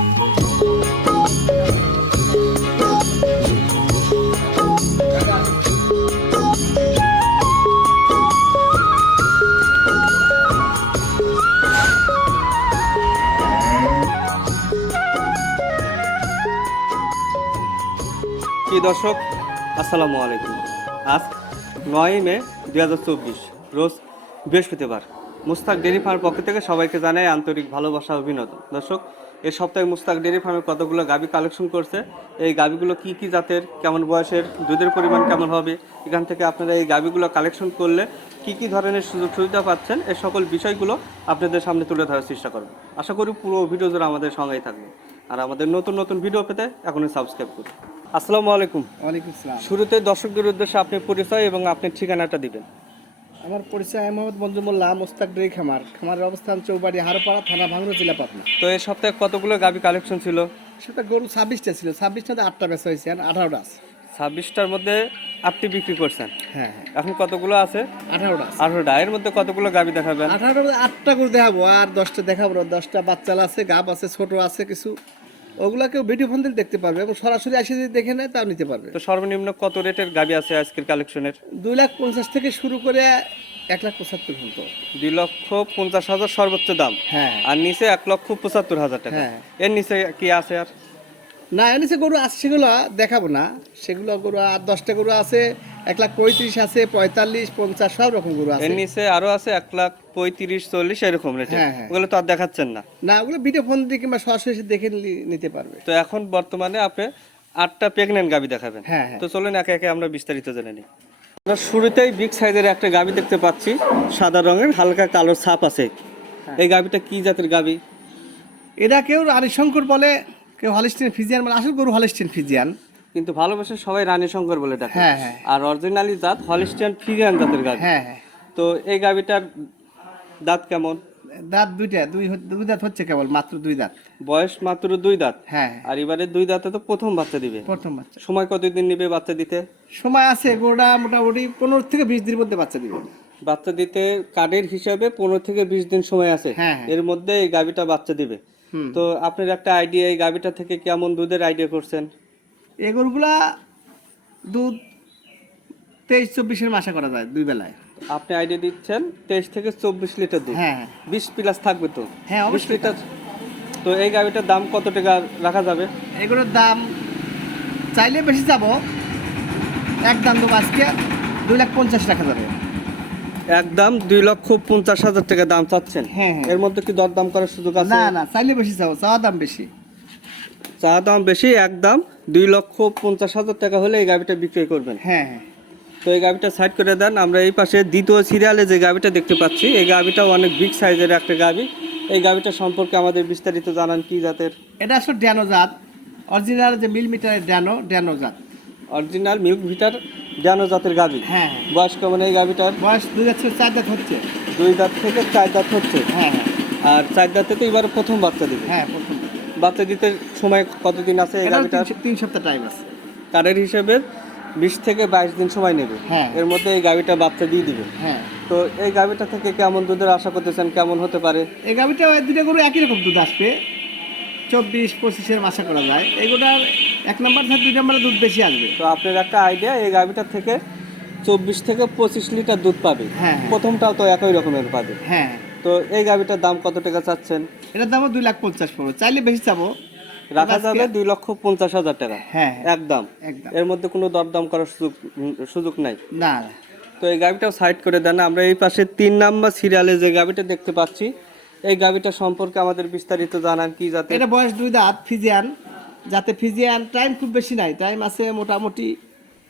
কি দর্শক? আসসালামু আলাইকুম। আজ নয় মে, দুই হাজার চব্বিশ, রোজ বৃহস্পতিবার। মুস্তাক ডেরি পক্ষ থেকে সবাইকে জানাই আন্তরিক ভালোবাসা অভিনন্দন। দর্শক এই সপ্তাহে মুস্তাক ডেরি ফার্মে কতগুলো গাবি কালেকশন করছে? এই গাবিগুলো কি কি জাতের কেমন বয়সের দুধের পরিমাণ কেমন হবে? এখান থেকে আপনারা এই গাবিগুলো কালেকশন করলে কি কি ধরনের সুযোগ সুবিধা পাচ্ছেন? এ সকল বিষয়গুলো আপনাদের সামনে তুলে ধরার চেষ্টা করব। আশা করি পুরো ভিডিও জুড়ে আমাদের সঙ্গেই থাকবে। আর আমাদের নতুন নতুন ভিডিও পেতে এখনই সাবস্ক্রাইব করুন। আসসালামু আলাইকুম। ওয়ালাইকুম আসসালাম। শুরুতে দর্শকদের উদ্দেশ্যে আপনি পরিচয় এবং আপনার ঠিকানাটা দিবেন। আমার পরিচয় মোহাম্মদ মঞ্জু মোল্লা মোস্তাক ডেরি খামার। খামারের অবস্থান চৌবাড়ি হারোপাড়া থানা ভাঙড়া জেলা পাটনা তো এই সপ্তাহে কতগুলো গাবি কালেকশন ছিল? সেটা গরু ছাব্বিশটা ছিল। ছাব্বিশটাতে আটটা বেচা হয়েছে আর আঠারোটা আছে। ছাব্বিশটার মধ্যে আপনি বিক্রি করছেন? হ্যাঁ হ্যাঁ। এখন কতগুলো আছে? আঠারোটা আঠারোটা। এর মধ্যে কতগুলো গাবি দেখাবেন? আঠারোটার মধ্যে আটটা করে দেখাবো আর দশটা দেখাবো দশটা বাচ্চালা আছে গাব আছে ছোট আছে কিছু। ওগুলা কেউ ভিডিও ফোন দিলে দেখতে পারবে এবং সরাসরি এসে যদি দেখে নেয় তাও নিতে পারবে। তো সর্বনিম্ন কত রেটের গাবি আছে আজকের কালেকশনের দুই লাখ পঞ্চাশ থেকে শুরু করে এক লাখ পঁচাত্তর পর্যন্ত। দুই লক্ষ পঞ্চাশ হাজার সর্বোচ্চ দাম। হ্যাঁ। আর নিচে এক লক্ষ পঁচাত্তর হাজার টাকা। হ্যাঁ। এর নিচে কি আছে আর? না এনেছে গরু আছে সেগুলো দেখাবো না। সেগুলো গরু আর দশটা গরু আছে এক লাখ পঁয়ত্রিশ আছে পঁয়তাল্লিশ পঞ্চাশ সব রকম গরু আছে। নিচে আরও আছে এক লাখ পঁয়ত্রিশ চল্লিশ এরকম রেটে হ্যাঁ, হ্যাঁ। ওগুলো তো আর দেখাচ্ছেন না। না ওগুলো ভিডিও ফোন দিয়ে কিংবা সরাসরি দেখে নিতে পারবে। তো এখন বর্তমানে আপনি আটটা প্রেগনেন্ট গাবি দেখাবেন। হ্যাঁ হ্যাঁ। তো চলুন একে একে আমরা বিস্তারিত জেনে নিই। আমরা শুরুতেই বিগ সাইজের একটা গাবি দেখতে পাচ্ছি। সাদা রঙের হালকা কালো ছাপ আছে। এই গাবিটা কি জাতের গাবি এরা কেউ আরিশঙ্কর বলে কেউ হলিস্টিন ফিজিয়ান মানে আসল গরু হলিস্টিন ফিজিয়ান। কিন্তু ভালোবাসে সবাই রানী শঙ্কর বলে ডাকে। হ্যাঁ হ্যাঁ। আর অরিজিনালি জাত হলিস্টিয়ান ফিজিয়ান জাতের গাবি হ্যাঁ হ্যাঁ। তো এই গাবিটার দাঁত কেমন? দাঁত দুইটা দুই দুই দাঁত হচ্ছে কেবল মাত্র দুই দাঁত। বয়স মাত্র দুই দাঁত। হ্যাঁ আর এবারে দুই দাঁতে তো প্রথম বাচ্চা দিবে। প্রথম বাচ্চা। সময় কতদিন নিবে বাচ্চা দিতে? সময় আছে গরুটা মোটামুটি পনেরো থেকে বিশ দিনের মধ্যে বাচ্চা দিবে। বাচ্চা দিতে কার্ডের হিসাবে পনেরো থেকে বিশ দিন সময় আছে। হ্যাঁ, হ্যাঁ। এর মধ্যে এই গাবিটা বাচ্চা দিবে। তো আপনার একটা আইডিয়া এই গাবিটা থেকে কেমন দুধের আইডিয়া করছেন? এই গরুগুলা দুধ তেইশ চব্বিশের মাসা করা যায় দুই বেলায়। আপনি আইডিয়া দিচ্ছেন তেইশ থেকে চব্বিশ লিটার দুধ। হ্যাঁ হ্যাঁ। বিশ প্লাস থাকবে তো? হ্যাঁ বিশ অবশ্যই লিটার তো এই গাবিটার দাম কত টাকা রাখা যাবে? এগুলোর দাম চাইলে বেশি যাব। এক দাম দেবো আজকে দুই লাখ পঞ্চাশ টাকা যাবে। একদম দুই লক্ষ পঞ্চাশ হাজার টাকা দাম চাচ্ছেন? হ্যাঁ হ্যাঁ। এর মধ্যে কি দরদাম করার সুযোগ আছে? না না চাইলে বেশি যাব চাওয়া দাম বেশি। চা দাম বেশি একদম দুই লক্ষ পঞ্চাশ হাজার টাকা হলে এই গাবিটা বিক্রয় করবেন। হ্যাঁ হ্যাঁ। তো এই গাবিটা সাইড করে দেন আমরা এই পাশে দ্বিতীয় সিরিয়ালে যে গাবিটা দেখতে পাচ্ছি এই গাবিটাও অনেক বিগ সাইজের একটা গাবি এই গাবিটা সম্পর্কে আমাদের বিস্তারিত জানান কি জাতের? এটা আসলে ড্যানো জাত। অরিজিনাল যে মিল মিটারের ড্যানো ড্যানো জাত। অরিজিনাল মিল্ক ভিটার জানো জাতের গাবি? হ্যাঁ হ্যাঁ। বয়স কেমন এই গাবিটার? বয়স দুই হাজার থেকে চার দাঁত হচ্ছে। দুই দাঁত থেকে চার দাঁত হচ্ছে? হ্যাঁ হ্যাঁ। আর চার দাঁতে তো এবার প্রথম বাচ্চা দিবে? হ্যাঁ প্রথম। বাচ্চা দিতে সময় কতদিন আছে এই গাবিটার? তিন- সপ্তাহ টাইম আছে। কারের হিসেবে বিশ থেকে বাইশ দিন সময় নেবে। হ্যাঁ। এর মধ্যে এই গাবিটা বাচ্চা দিয়ে দিবে। হ্যাঁ। তো এই গাবিটা থেকে কেমন দুধের আশা করতেছেন? কেমন হতে পারে? এই গাভিটা ওই দুটো গরু একই রকম দুধ আসবে। চব্বিশ পঁচিশের মাসা করা যায় এগুলোর এক নম্বর থেকে দুই নম্বরে দুধ বেশি আসবে। তো আপনার একটা আইডিয়া এই গাভিটার থেকে চব্বিশ থেকে পঁচিশ লিটার দুধ পাবে। হ্যাঁ হ্যাঁ। প্রথমটাও তো একই রকমের পাবে। হ্যাঁ। তো এই গাভিটার দাম কত টাকা চাচ্ছেন? এটার দামও দুই লাখ পঞ্চাশ পড়বে। চাইলে বেশি চাবো। রাখা যাবে দুই লক্ষ পঞ্চাশ হাজার টাকা। হ্যাঁ হ্যাঁ। একদম। একদম। এর মধ্যে কোনো দরদাম করার সুযোগ সুযোগ নাই। না। না। তো এই গাভিটাও সাইড করে দেন। আমরা এই পাশে তিন নাম্বার সিরিয়ালে যে গাভিটা দেখতে পাচ্ছি এই গাভিটা সম্পর্কে আমাদের বিস্তারিত জানান কি যাতে এটা বয়স দুই দাঁত ফিজিয়ান। যাতে ফিজিয়ান টাইম খুব বেশি নাই টাইম আছে মোটামুটি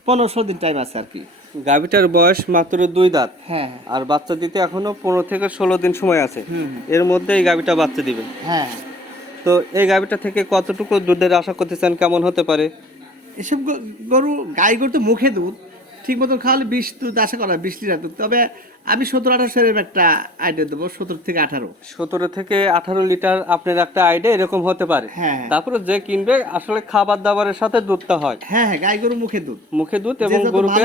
পনেরোশো দিন টাইম আছে আর কি। গাভিটার বয়স মাত্র দুই দাঁত। হ্যাঁ আর বাচ্চা দিতে এখনও পনেরো থেকে ষোলো দিন সময় আছে। এর মধ্যে এই গাভিটা বাচ্চা দিবে। হ্যাঁ। তো এই গাভিটা থেকে কতটুকু দুধের আশা করতেছেন কেমন হতে পারে? এসব গরু গাই গরু তো মুখে দুধ। ঠিক মতন খাওয়ালে বিশ দুধ আশা করা বিশ লিটার দুধ। তবে আমি সতেরো আঠারো সেরের একটা আইডিয়া দেবো সতেরো থেকে আঠারো। সতেরো থেকে আঠারো লিটার আপনার একটা আইডিয়া এরকম হতে পারে। হ্যাঁ হ্যাঁ। তারপরে যে কিনবে আসলে খাবার দাবারের সাথে দুধটা হয়। হ্যাঁ হ্যাঁ গাই গরু মুখে দুধ। মুখে দুধ এবং গরুকে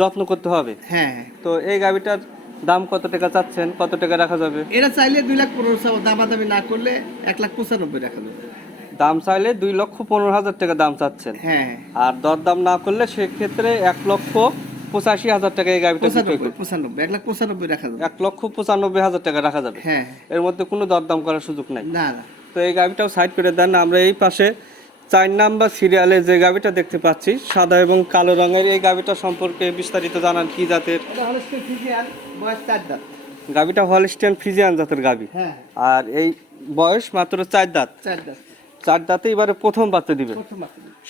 যত্ন করতে হবে। হ্যাঁ হ্যাঁ। তো এই গাভিটার দাম কত টাকা চাচ্ছেন? কত টাকা রাখা যাবে? এরা চাইলে দুই লাখ পনেরো দামাদামি না করলে এক লাখ পঁচানব্বই রাখা যাবে। দাম চাইলে দুই লক্ষ পনেরো হাজার টাকা দাম চাচ্ছেন। হ্যাঁ। আর দরদাম না করলে সেক্ষেত্রে এক লক্ষ পঁচাশি হাজার টাকা এই গাড়িটা পঁচানব্বই এক লাখ পঁচানব্বই রাখা যাবে। এক লক্ষ পঁচানব্বই হাজার টাকা রাখা যাবে। হ্যাঁ। এর মধ্যে কোনো দরদাম করার সুযোগ নাই। না তো এই গাড়িটাও সাইড করে দেন। আমরা এই পাশে চার নাম্বার সিরিয়ালে যে গাড়িটা দেখতে পাচ্ছি সাদা এবং কালো রঙের এই গাড়িটা সম্পর্কে বিস্তারিত জানান কি জাতের? এটা হলো ফিজিয়ান জাতের গাবি হ্যাঁ। আর এই বয়স মাত্র চার দাঁত। চার দাঁত। চার দাঁতে এবারে প্রথম বাচ্চা দিবে।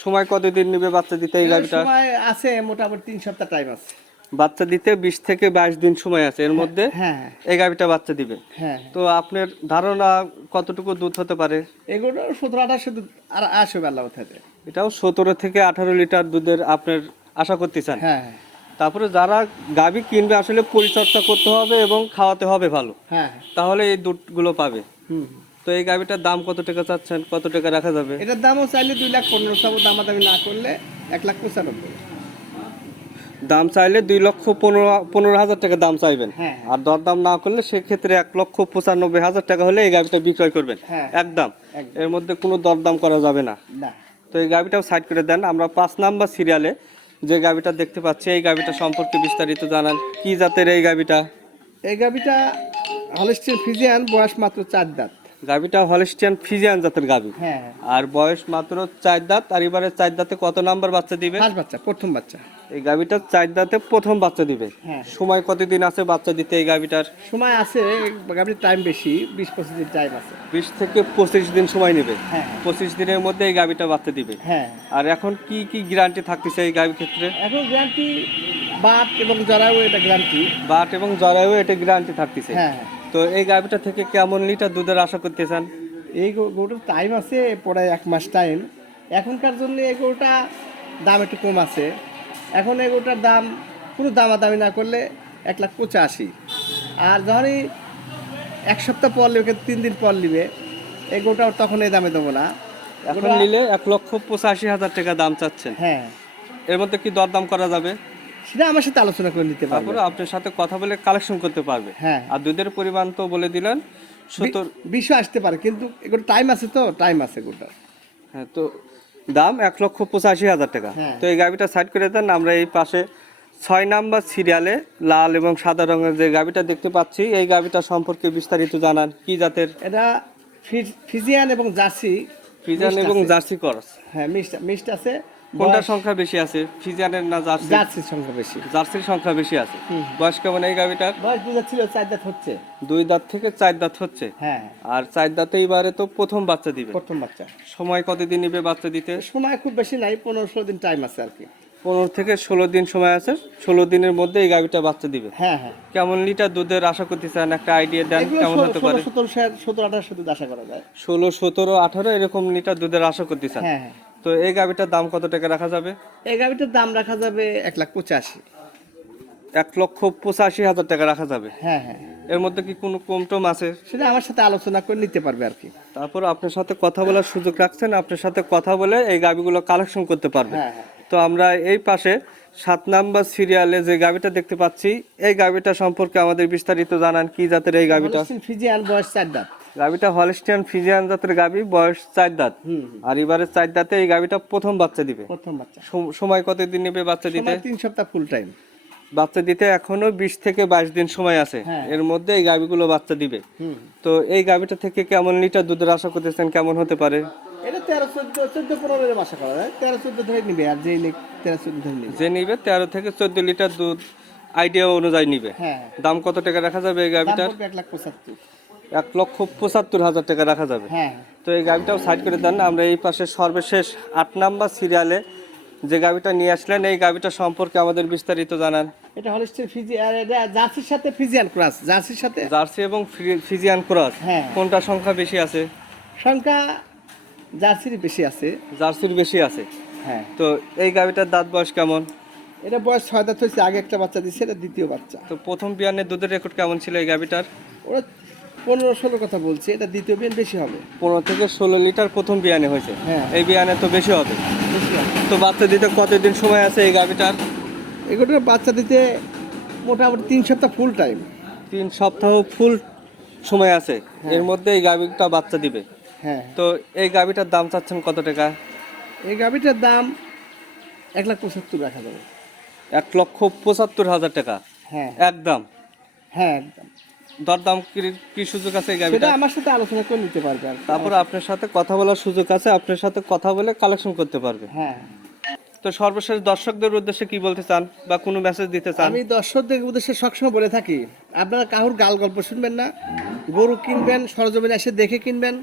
সময় কতদিন নেবে বাচ্চা দিতে এই গাবিটা সময় আছে মোটামুটি তিন সপ্তাহ টাইম আছে। বাচ্চা দিতে বিশ থেকে বাইশ দিন সময় আছে। এর মধ্যে হ্যাঁ এই গাবিটা বাচ্চা দিবে। হ্যাঁ তো আপনার ধারণা কতটুকু দুধ হতে পারে? এগুলো সতেরো আঠাশো দুধ আর আসবে আল্লাহ থাকে এটাও সতেরো থেকে আঠারো লিটার দুধের আপনার আশা করতে চান হ্যাঁ। তারপরে যারা গাবি কিনবে আসলে পরিচর্যা করতে হবে এবং খাওয়াতে হবে ভালো। হ্যাঁ তাহলে এই দুধগুলো পাবে। হুম। তো এই গাবিটার দাম কত টাকা চাচ্ছেন? কত টাকা রাখা যাবে? এটার দামও চাইলে দুই লাখ পনেরো সব দামাদামি না করলে এক লাখ পঁচানব্বই। দাম চাইলে দুই লক্ষ পনেরো পনেরো হাজার টাকা দাম চাইবেন। হ্যাঁ। আর দরদাম না করলে সেক্ষেত্রে এক লক্ষ পঁচানব্বই হাজার টাকা হলে এই গাবিটা বিক্রয় করবেন। হ্যাঁ। একদম। এর মধ্যে কোনো দরদাম করা যাবে না। তো এই গাবিটাও সাইড করে দেন। আমরা পাঁচ নাম্বার সিরিয়ালে যে গাবিটা দেখতে পাচ্ছি এই গাবিটা সম্পর্কে বিস্তারিত জানান। কি জাতের এই গাবিটা এই গাভিটা হলস্টিন ফিজিয়ান বয়স মাত্র চার দাঁত। গাবিটা হলিস্টিয়ান ফিজিয়ান জাতের গাবি হ্যাঁ আর বয়স মাত্র চার দাঁত আর এবারে চার দাঁতে কত নাম্বার বাচ্চা দিবে? ফার্স্ট বাচ্চা প্রথম বাচ্চা। এই গাবিটা চার দাঁতে প্রথম বাচ্চা দিবে। হ্যাঁ। সময় কতদিন আছে বাচ্চা দিতে এই গাবিটার সময় আছে গাভির টাইম বেশি বিশ পঁচিশ দিন টাইম আছে। বিশ থেকে পঁচিশ দিন সময় নেবে। হ্যাঁ পঁচিশ দিনের মধ্যে এই গাবিটা বাচ্চা দিবে। হ্যাঁ। আর এখন কি কি গ্যারান্টি থাকতেছে এই গাবির ক্ষেত্রে? এখন গ্যারান্টি বাট এবং জরায়ু এটা গ্যারান্টি বাট এবং জরায়ু এটা গ্যারান্টি থাকতেছে। হ্যাঁ। তো এই গাবিটা থেকে কেমন লিটার দুধের আশা করতে চান এই গরুটার টাইম আছে পড়ায় এক মাস টাইম এখনকার জন্য এই গরুটা দাম একটু কম আছে। এখন এই গরুটার দাম পুরো দামাদামি না করলে এক লাখ পঁচাশি। আর যখনই এক সপ্তাহ পর নেবে তিন দিন পর নিবে এই গরুটা তখন এই দামে দেবো না। এখন নিলে এক লক্ষ পঁচাশি হাজার টাকা দাম চাচ্ছেন। হ্যাঁ। এর মধ্যে কি দরদাম করা যাবে? সেটা আমার সাথে আলোচনা করে নিতে পারব। তারপরে আপনার সাথে কথা বলে কালেকশন করতে পারবে। হ্যাঁ। আর দুধের পরিমাণ তো বলে দিলেন সত্তর বিষয় আসতে পারে কিন্তু এগুলো টাইম আছে তো টাইম আছে গোটা হ্যাঁ তো দাম এক লক্ষ পঁচাশি হাজার টাকা। হ্যাঁ। তো এই গাবিটা সাইড করে দেন আমরা এই পাশে ছয় নাম্বার সিরিয়ালে লাল এবং সাদা রঙের যে গাবিটা দেখতে পাচ্ছি এই গাবিটা সম্পর্কে বিস্তারিত জানান কি জাতের? এটা ফিজিয়ান এবং জার্সি ফিজিয়ান এবং জার্সি ক্রস। হ্যাঁ মিক্সড মিক্সড আছে। কোনটার সংখ্যা বেশি আছে? ফিজিয়ানের না জার্সি জার্সির সংখ্যা বেশি। জার্সির সংখ্যা বেশি আছে? বয়স কেমন এই গাবিটার? বয়স দুধ ছিল চার দাঁত হচ্ছে। দুই দাঁত থেকে চার দাঁত হচ্ছে? হ্যাঁ। আর চার দাঁতে এবারে তো প্রথম বাচ্চা দিবে। প্রথম বাচ্চা। সময় কতদিন নেবে বাচ্চা দিতে? সময় খুব বেশি নাই পনেরো ষোলো দিন টাইম আছে আর কি। পনেরো থেকে ষোলো দিন সময় আছে ষোলো দিনের মধ্যে এই গাবিটা বাচ্চা দিবে। হ্যাঁ হ্যাঁ। কেমন লিটার দুধের আশা করতে চান? একটা আইডিয়া দেন কেমন হতে পারে? সতেরো সতেরো আঠারো দুধ আশা করা যায়। ষোলো সতেরো আঠারো এরকম লিটার দুধের আশা করতে চান? হ্যাঁ হ্যাঁ। তো এই গাবিটার দাম কত টাকা রাখা যাবে? এই গাভিটার দাম রাখা যাবে এক লাখ পঁচাশি। এক লক্ষ পঁচাশি হাজার টাকা রাখা যাবে? হ্যাঁ হ্যাঁ। এর মধ্যে কি কোনো কম টম আছে? সেটা আমার সাথে আলোচনা করে নিতে পারবে আর কি। তারপর আপনার সাথে কথা বলার সুযোগ রাখছেন আপনার সাথে কথা বলে এই গাবিগুলো কালেকশন করতে পারবে। হ্যাঁ হ্যাঁ। তো আমরা এই পাশে সাত নাম্বার সিরিয়ালে যে গাবিটা দেখতে পাচ্ছি এই গাবিটা সম্পর্কে আমাদের বিস্তারিত জানান কি জাতের এই হলস্টিন ফিজিয়ান বয়স চার দাঁত। গাবিটা হলস্টিয়ান ফিজিয়ান জাতের গাবি বয়স চার দাঁত। আর এবারে চার দাঁতে এই গাবিটা প্রথম বাচ্চা দিবে। প্রথম বাচ্চা। সম- সময় কতদিন নেবে বাচ্চা দিতে? তিন সপ্তাহ ফুল টাইম বাচ্চা দিতে এখনও বিশ থেকে বাইশ দিন সময় আছে। হ্যাঁ। এর মধ্যে এই গাবিগুলো বাচ্চা দিবে। তো এই গাবিটা থেকে কেমন লিটার দুধের আশা করতেছেন? কেমন হতে পারে? এটা তেরো চোদ্দ চোদ্দ পনেরো এর বাসা করা যায়। তেরো চোদ্দ ধরে নিবে আর যেই তেরো চোদ্দ ধরে নিবে। যে নিবে তেরো থেকে চোদ্দ লিটার দুধ আইডিয়া অনুযায়ী নিবে। হ্যাঁ। দাম কত টাকা রাখা যাবে এই গাবিটার? এক লাখ পঁচাত্তর। এক লক্ষ পঁচাত্তর হাজার টাকা রাখা যাবে। হ্যাঁ। তো এই গাবিটাও সাইড করে দেন আমরা এই পাশে সর্বশেষ আট নাম্বার সিরিয়ালে যে গাবিটা নিয়ে আসলেন এই গাবিটা সম্পর্কে আমাদের বিস্তারিত জানান। এটা হলস্টিন ফিজি আর এটা জার্সির সাথে ফিজিয়ান ক্রস জার্সির সাথে? জার্সি এবং ফিজিয়ান ক্রস হ্যাঁ। কোনটা সংখ্যা বেশি আছে? সংখ্যা জার্সির বেশি আছে। জার্সির বেশি আছে। হ্যাঁ। তো এই গাবিটার দাঁত বয়স কেমন? এটা বয়স ছয় দাঁত হয়েছে আগে একটা বাচ্চা দিচ্ছে এটা দ্বিতীয় বাচ্চা। তো প্রথম বিয়ানের দুধের রেকর্ড কেমন ছিল এই গাবিটার ওরা পনেরো ষোলো কথা বলছে এটা দ্বিতীয় বিন বেশি হবে। পনেরো থেকে ষোলো লিটার প্রথম বিয়ানে হয়েছে। হ্যাঁ। এই বিয়ানে তো বেশি হবে। তো বাচ্চা দিতে কতদিন সময় আছে এই গাবিটার এগুলোর বাচ্চা দিতে মোটামুটি তিন সপ্তাহ ফুল টাইম তিন সপ্তাহ ফুল সময় আছে। এর মধ্যে এই গাবিটা বাচ্চা দিবে। হ্যাঁ। তো এই গাভিটার দাম চাচ্ছেন কত টাকা? এই গাভিটার দাম এক লাখ পঁচাত্তর রাখা যাবে। এক লক্ষ পঁচাত্তর হাজার টাকা। হ্যাঁ। একদম। হ্যাঁ একদম। দরদাম কি সুযোগ আছে সেটা আমার সাথে আলোচনা করে নিতে পারবে তারপর আপনার সাথে কথা বলার সুযোগ আছে আপনার সাথে কথা বলে কালেকশন করতে পারবে। হ্যাঁ। তো সর্বশেষ দর্শকদের উদ্দেশ্যে কি বলতে চান বা কোনো মেসেজ দিতে চান? আমি দর্শকদের উদ্দেশ্যে সবসময় বলে থাকি আপনারা কাহুর গাল গল্প শুনবেন না গরু কিনবেন সরজমিনে এসে দেখে কিনবেন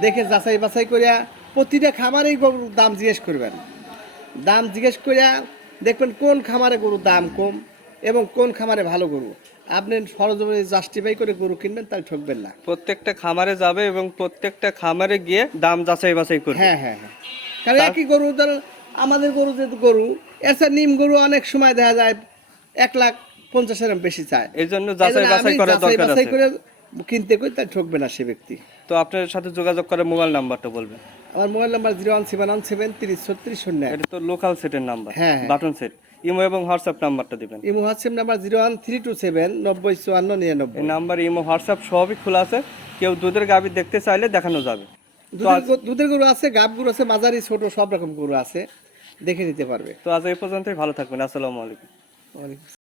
দেখে যাচাই বাছাই করিয়া প্রতিটা খামারেই গরুর দাম জিজ্ঞেস করবেন। দাম জিজ্ঞেস করিয়া দেখবেন কোন খামারে গরুর দাম কম এবং কোন খামারে ভালো গরু। আপনি সরজমিনে জাস্টিফাই করে গরু কিনবেন তাহলে ঠকবেন না। প্রত্যেকটা খামারে যাবে এবং প্রত্যেকটা খামারে গিয়ে দাম যাচাই বাছাই করবে। হ্যাঁ হ্যাঁ হ্যাঁ। কারণ একই গরু ধর আমাদের গরু যেহেতু গরু চেয়ে নিম গরু অনেক সময় দেখা যায় এক লাখ পঞ্চাশ হাজার বেশি চায়। এই জন্য যাচাই বাছাই যাচাই দরকার আছে। করে কিনতে করি তাই ঠকবে না সে ব্যক্তি। তো আপনার সাথে যোগাযোগ করে মোবাইল নাম্বারটা বলবেন। আমার mobile number zero one seven one seven তিরিশ ছত্রিশ শূন্য এটা তো লোকাল সেটের নাম্বার হ্যাঁ, হ্যাঁ। বাটন সেট ইমো এবং হোয়াটসঅ্যাপ নাম্বারটা দিবেন। Imo WhatsApp number zero one three two seven নব্বই চুয়ান্ন নিরানব্বই। নাম্বার ইমো হোয়াটসঅ্যাপ সবই খোলা আছে। কেউ দুধের গাভি দেখতে চাইলে দেখানো যাবে। দুধের গরু- দুধের গরু আছে গাব গরু আছে মাঝারি ছোট সব রকম গরু আছে। দেখে নিতে পারবে। তো আজ এই পর্যন্তই ভালো থাকবেন। আসসালামু আলাইকুম। ওয়ালাইকুম